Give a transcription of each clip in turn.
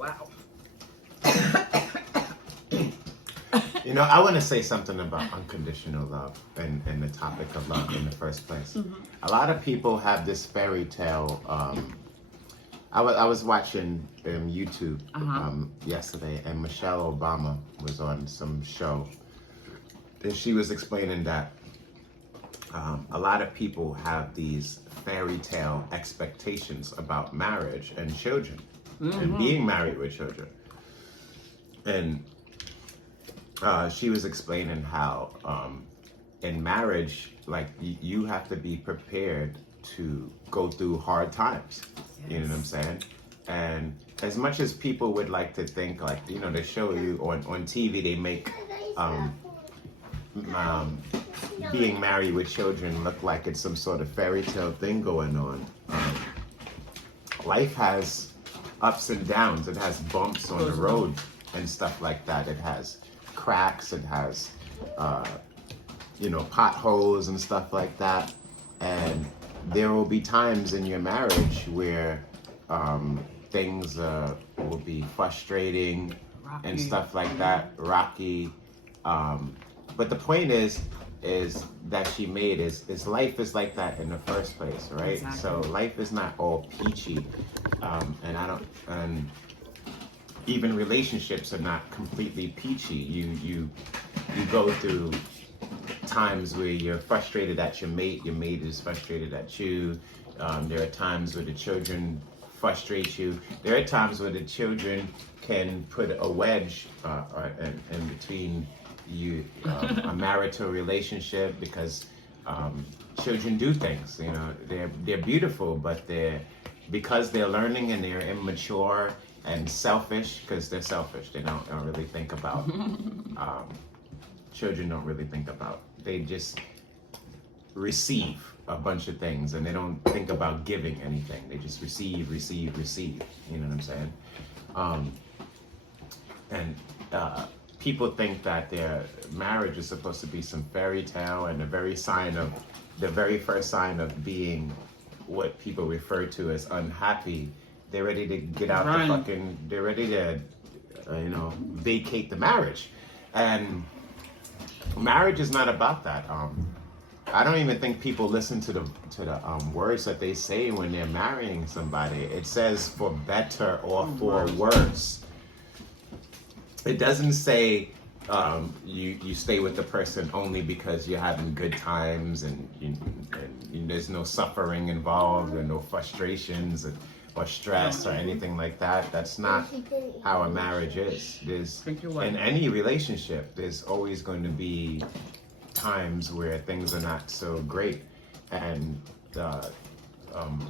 Wow. You know, I want to say something about unconditional love and the topic of love in the first place. A lot of people have this fairy tale. I was watching YouTube yesterday, and Michelle Obama was on some show, and she was explaining that a lot of people have these fairy tale expectations about marriage and children and being married with children. And she was explaining how in marriage, like you have to be prepared to go through hard times. Yes. You know what I'm saying? And as much as people would like to think, like, you know, they show you on TV, they make being married with children look like it's some sort of fairy tale thing going on. Life has ups and downs. It has bumps on the road and stuff like that. It has cracks. It has, potholes and stuff like that. And there will be times in your marriage where things will be frustrating and stuff like that, rocky. But the point is that she made is life is like that in the first place, right? Exactly. So life is not all peachy, and even relationships are not completely peachy. You go through times where you're frustrated at your mate is frustrated at you. There are times where the children frustrate you. There are times where the children can put a wedge in between you, a marital relationship, because children do things. You know, they're beautiful, but because they're learning and they're immature and selfish, because they're selfish. They don't really think about. Children don't really think about. They just receive a bunch of things, and they don't think about giving anything. They just receive. You know what I'm saying? People think that their marriage is supposed to be some fairy tale, and the very first sign of being what people refer to as unhappy, they're ready to get out they're ready to, vacate the marriage. And marriage is not about that. I don't even think people listen to the words that they say when they're marrying somebody. It says for better or for worse. It doesn't say you stay with the person only because you're having good times and there's no suffering involved or no frustrations or stress or anything like that. That's not how a marriage is. In any relationship, there's always going to be times where things are not so great. And the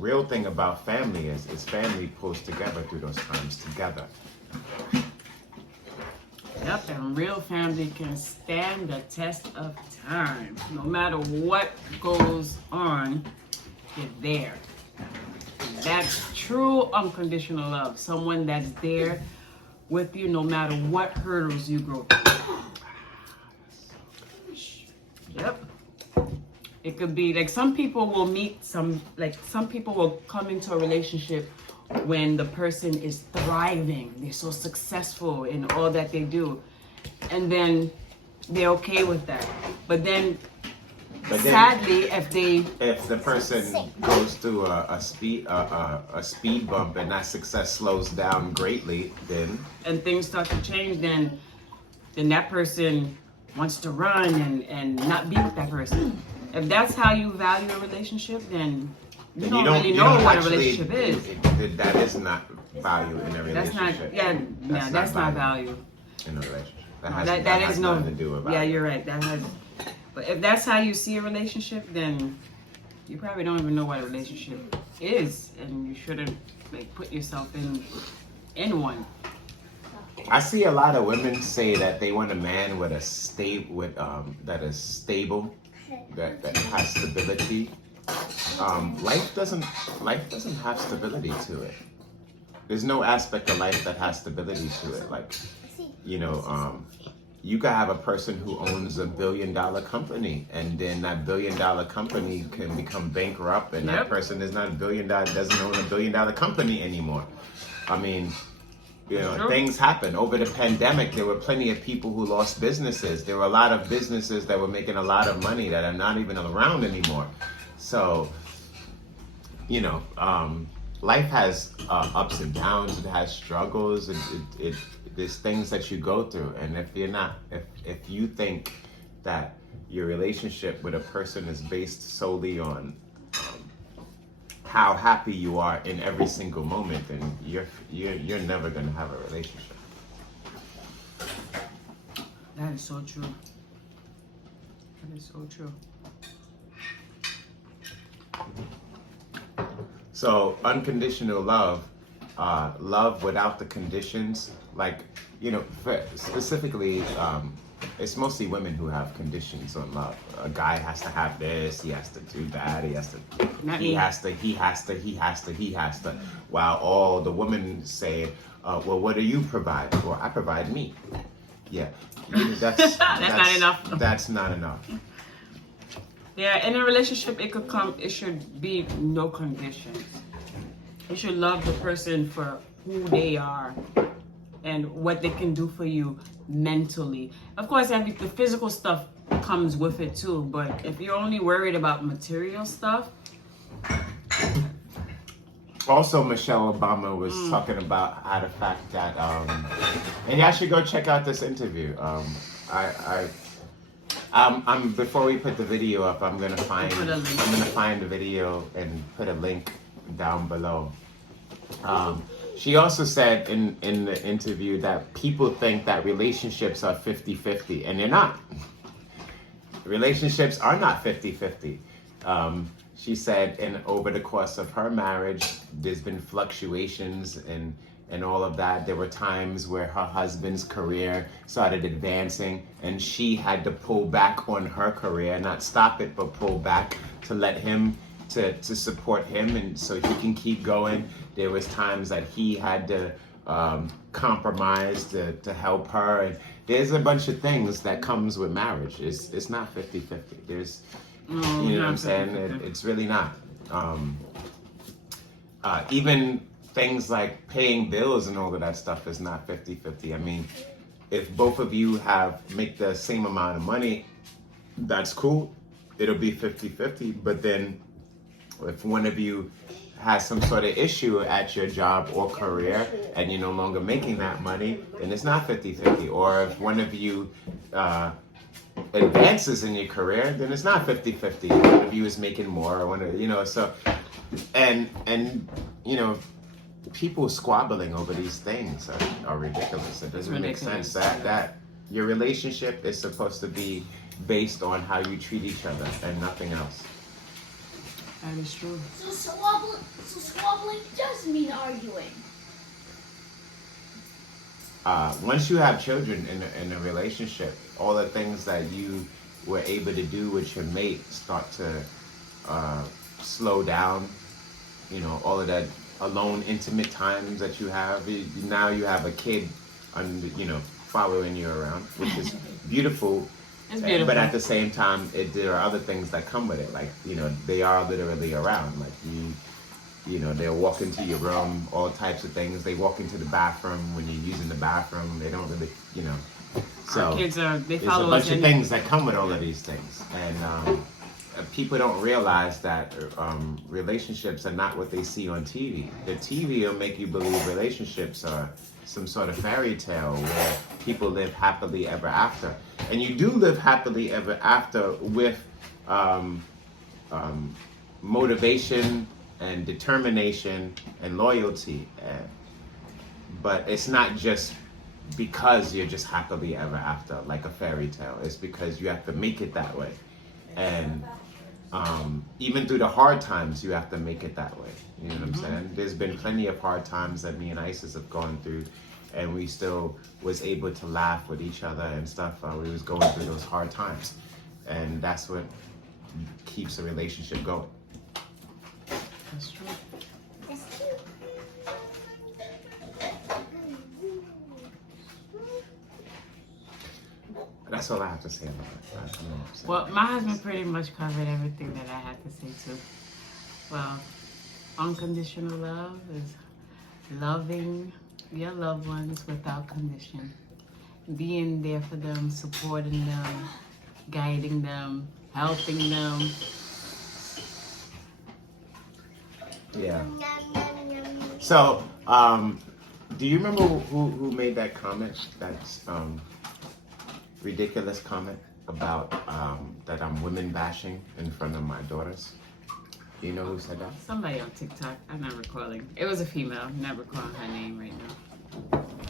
real thing about family is family pulls together through those times together. Yep, and real family can stand the test of time. No matter what goes on, you're there. That's true unconditional love. Someone that's there with you no matter what hurdles you go through. Yep. It could be like some people will come into a relationship when the person is thriving, they're so successful in all that they do, and then they're okay with that. But then sadly, if the person goes through a speed bump and that success slows down greatly, and things start to change, then that person wants to run and not be with that person. If that's how you value a relationship, then you don't really know what a relationship is. That is not value in a relationship. That's not value in a relationship. That has nothing to do with value. Yeah, you're right. But if that's how you see a relationship, then you probably don't even know what a relationship is, and you shouldn't put yourself in one. I see a lot of women say that they want a man that is stable, that has stability. Life doesn't have stability to it. There's no aspect of life that has stability to it. You could have a person who owns $1 billion company, and then that $1 billion company can become bankrupt, and that person is not doesn't own $1 billion company anymore. I mean, You know, Sure. things happen. Over the pandemic, there were plenty of people who lost businesses. There were a lot of businesses that were making a lot of money that are not even around anymore. So, you know, life has ups and downs. It has struggles. There's things that you go through. And if you're not, if you think that your relationship with a person is based solely on how happy you are in every single moment, then you're never gonna have a relationship. That is so true. That is so true. So unconditional love, love without the conditions, like, you know, specifically, it's mostly women who have conditions on love. A guy has to have this, he has to do that, he has to, Not he me. has to, he has to, he has to, he has to. While all the women say, well, what do you provide? Well, I provide me. Yeah, that's not enough. That's not enough. Yeah, in a relationship, it should be no conditions. You should love the person for who they are and what they can do for you mentally. Of course, the physical stuff comes with it too, but if you're only worried about material stuff. Also, Michelle Obama was talking about how the fact that, and y'all should go check out this interview. I'm before we put the video up, I'm gonna find the video and put a link down below. She also said in the interview that people think that relationships are 50-50, and they're not. Relationships are not 50-50. She said, over the course of her marriage, there's been fluctuations and all of that. There were times where her husband's career started advancing and she had to pull back on her career, not stop it, but pull back to let him, to support him and so he can keep going. There was times that he had to compromise to help her. And there's a bunch of things that comes with marriage. It's not 50-50. There's, you know what I'm saying? It's really not. Even things like paying bills and all of that stuff is not 50-50. I mean, if both of you make the same amount of money, that's cool. It'll be 50-50. But then if one of you has some sort of issue at your job or career and you're no longer making that money, then it's not 50-50. Or if one of you advances in your career, then it's not 50-50. One of you is making more, or one of, you know, so, and you know, people squabbling over these things are ridiculous. It doesn't make sense that your relationship is supposed to be based on how you treat each other and nothing else. That is true. So squabbling does mean arguing. Once you have children in a relationship, all the things that you were able to do with your mate start to slow down. You know, all of that alone, intimate times that you have. Now you have a kid, you know, following you around, which is beautiful. It's beautiful. But at the same time, there are other things that come with it. Like, you know, they are literally around. Like you know, they'll walk into your room, all types of things. They walk into the bathroom when you're using the bathroom. They don't really, you know. So our kids they there's follow a bunch us of in. things that come with all of these things. And people don't realize that relationships are not what they see on TV. The TV will make you believe relationships are some sort of fairy tale where people live happily ever after. And you do live happily ever after with motivation and determination and loyalty. But it's not just because you're just happily ever after, like a fairy tale. It's because you have to make it that way. And even through the hard times, you have to make it that way. You know what I'm saying? There's been plenty of hard times that me and Isis have gone through, and we still was able to laugh with each other and stuff while we was going through those hard times. And that's what keeps a relationship going. That's true. That's all I have to say about it. Well, my husband pretty much covered everything that I had to say too. Well, unconditional love is loving your loved ones without condition. Being there for them, supporting them, guiding them, helping them. Yeah. So, do you remember who made that comment? That's ridiculous comment about that I'm women bashing in front of my daughters. Do you know who said that? Somebody on TikTok. I'm not recalling. It was a female. I'm not recalling her name right now.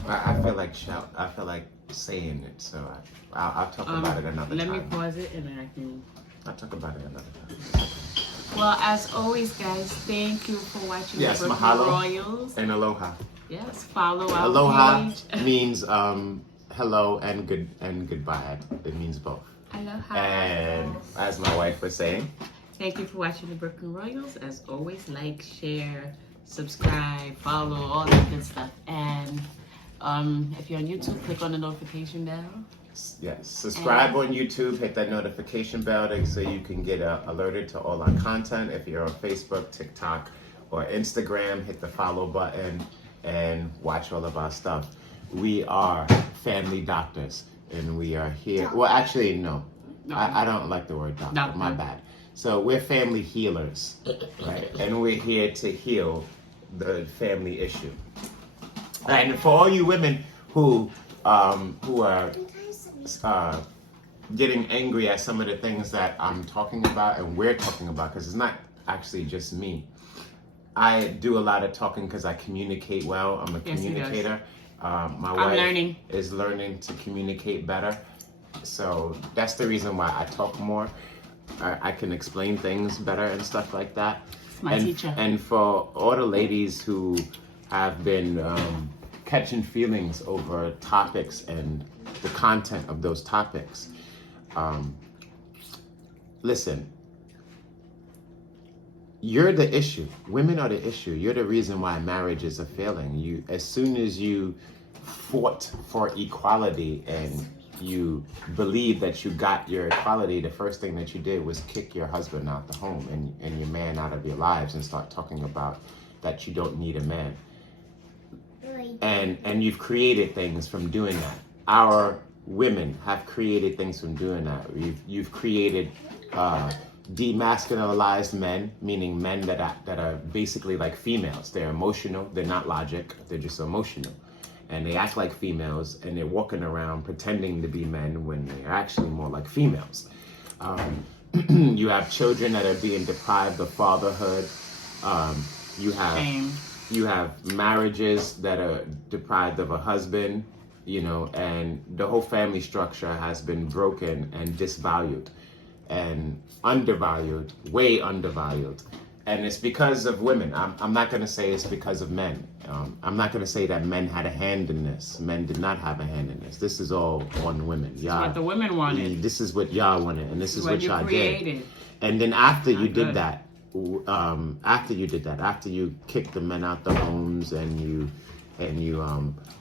I feel like I feel like saying it, so I'll talk about it another Let time. me pause it and then I can. I'll talk about it another time. Well, as always, guys, thank you for watching Yes, the Brooklyn mahalo. Royals. And aloha. Yes, follow our Aloha page. means hello and goodbye. It means both. Aloha. And as my wife was saying, Thank you for watching the Brooklyn Royals. As always, like, share, subscribe, follow, all that good stuff. And if you're on YouTube, click on the notification bell. yes, subscribe on YouTube, hit that notification bell so you can get alerted to all our content. If you're on Facebook, TikTok, or Instagram, hit the follow button and watch all of our stuff. We are family doctors, and we are here. Well, actually, no. I don't like the word doctor. My bad. So we're family healers, right? And we're here to heal the family issue. And for all you women who are getting angry at some of the things that I'm talking about and we're talking about, because it's not actually just me. I do a lot of talking because I communicate well. I'm a communicator. My wife is learning to communicate better. So that's the reason why I talk more. I can explain things better and stuff like that. It's my teacher. And for all the ladies who have been catching feelings over topics and the content of those topics, listen, you're the issue. Women are the issue. You're the reason why marriages are failing. As soon as you fought for equality and you believe that you got your equality, the first thing that you did was kick your husband out the home and your man out of your lives and start talking about that you don't need a man. And you've created things from doing that. Our women have created things from doing that. You've created demasculinized men, meaning men that are basically like females. They're emotional, they're not logic, they're just emotional. And they act like females, and they're walking around pretending to be men when they're actually more like females. You have children that are being deprived of fatherhood. You have marriages that are deprived of a husband, and the whole family structure has been broken and disvalued and undervalued, way undervalued. And it's because of women. I'm not going to say it's because of men. I'm not going to say that men had a hand in this. Men did not have a hand in this. This is all on women. Y'all, what the women wanted. This is what y'all wanted, and this is what y'all created. did. And then after you did that, after you kicked the men out the homes and you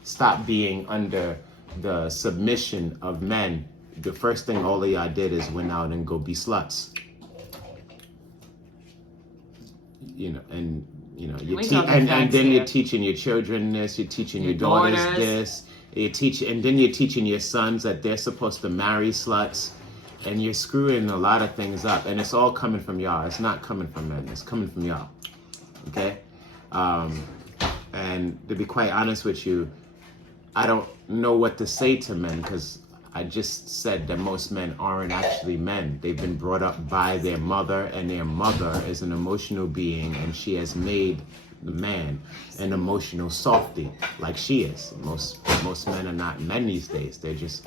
stopped being under the submission of men, the first thing all of y'all did is went out and go be sluts. And then you're teaching your children this, you're teaching your daughters this, you're teaching your sons that they're supposed to marry sluts, and you're screwing a lot of things up, and it's all coming from y'all. It's not coming from men, it's coming from y'all. Okay? And to be quite honest with you, I don't know what to say to men, because I just said that most men aren't actually men. They've been brought up by their mother, and their mother is an emotional being, and she has made the man an emotional softie, like she is. Most men are not men these days. They're just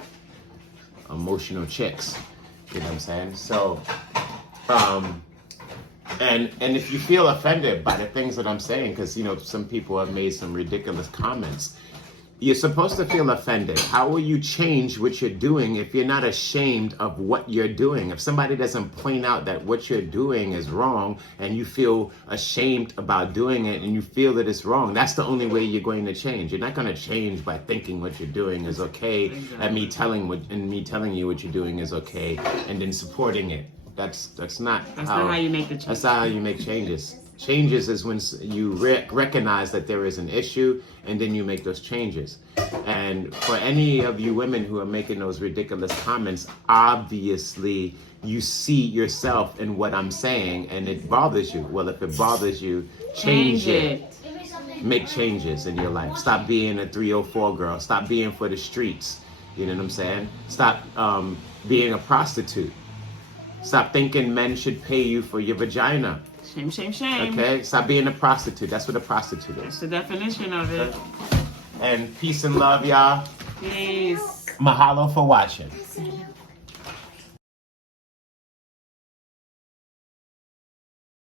emotional chicks. You know what I'm saying? So, and if you feel offended by the things that I'm saying, because some people have made some ridiculous comments, you're supposed to feel offended. How will you change what you're doing if you're not ashamed of what you're doing? If somebody doesn't point out that what you're doing is wrong and you feel ashamed about doing it and you feel that it's wrong, that's the only way you're going to change. You're not going to change by thinking what you're doing is okay, and me telling you what you're doing is okay and then supporting it. That's not how you make the change. That's not how you make changes. Changes is when you recognize that there is an issue, and then you make those changes. And for any of you women who are making those ridiculous comments, obviously you see yourself in what I'm saying, and it bothers you. Well, if it bothers you, change it. Give me something. Make changes in your life. Stop being a 304 girl. Stop being for the streets. You know what I'm saying? Stop being a prostitute. Stop thinking men should pay you for your vagina. Shame, shame, shame. Okay? Stop being a prostitute. That's what a prostitute is. That's the definition of it. And peace and love, y'all. Peace. Mahalo for watching.